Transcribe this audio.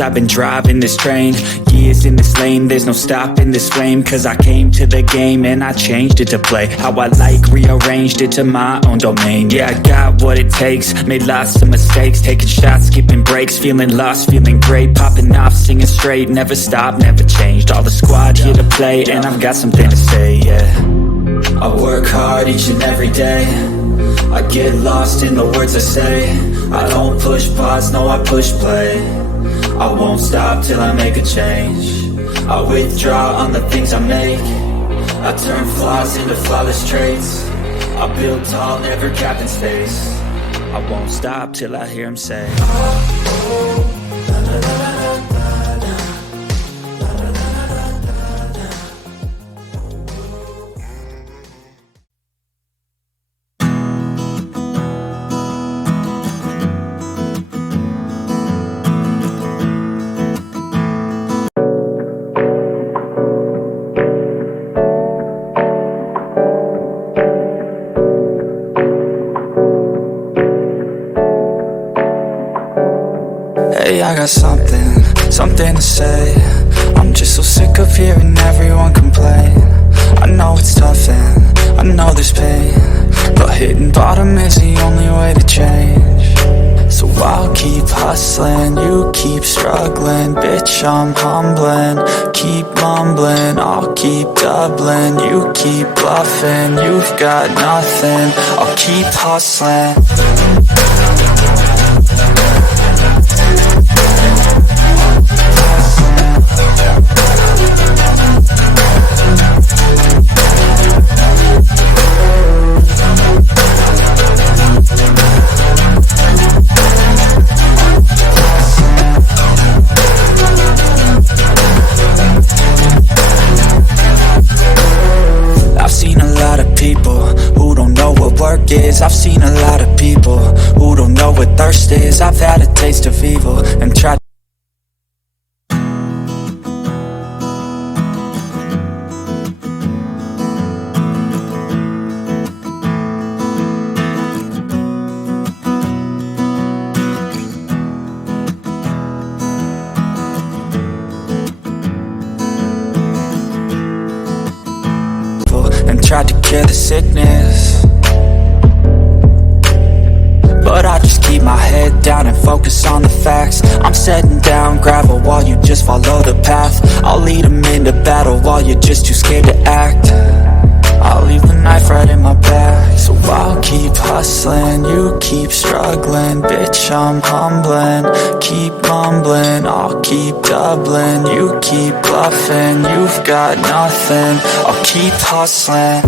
I've been driving this train, years in this lane, there's no stopping this flame. Cause I came to the game and I changed it to play how I like, rearranged it to my own domain. Yeah, I got what it takes, made lots of mistakes, taking shots, skipping breaks, feeling lost, feeling great, popping off, singing straight, never stopped, never changed. All the squad here to play and I've got something to say, yeah. I work hard each and every day, I get lost in the words I say. I don't push pause, no I push play. I won't stop till I make a change. I withdraw on the things I make. I turn flaws into flawless traits. I build tall, never capped in space. I won't stop till I hear him say, hey, I got something to say. I'm just so sick of hearing everyone complain. I know it's tough and I know there's pain, but hitting bottom is the only way to change. So I'll keep hustling, you keep struggling. Bitch, I'm humbling, keep mumbling. I'll keep doubling, you keep bluffing. You've got nothing, I'll keep hustling. I've seen a lot of people who don't know what thirst is. I've had a taste of evil and tried. And tried to cure the sickness, but I just keep my head down and focus on the facts. I'm setting down gravel while you just follow the path. I'll lead them into battle while you're just too scared to act. I'll leave the knife right in my back. So I'll keep hustling, you keep struggling. Bitch, I'm humbling, keep mumbling. I'll keep doubling, you keep bluffing. You've got nothing, I'll keep hustling.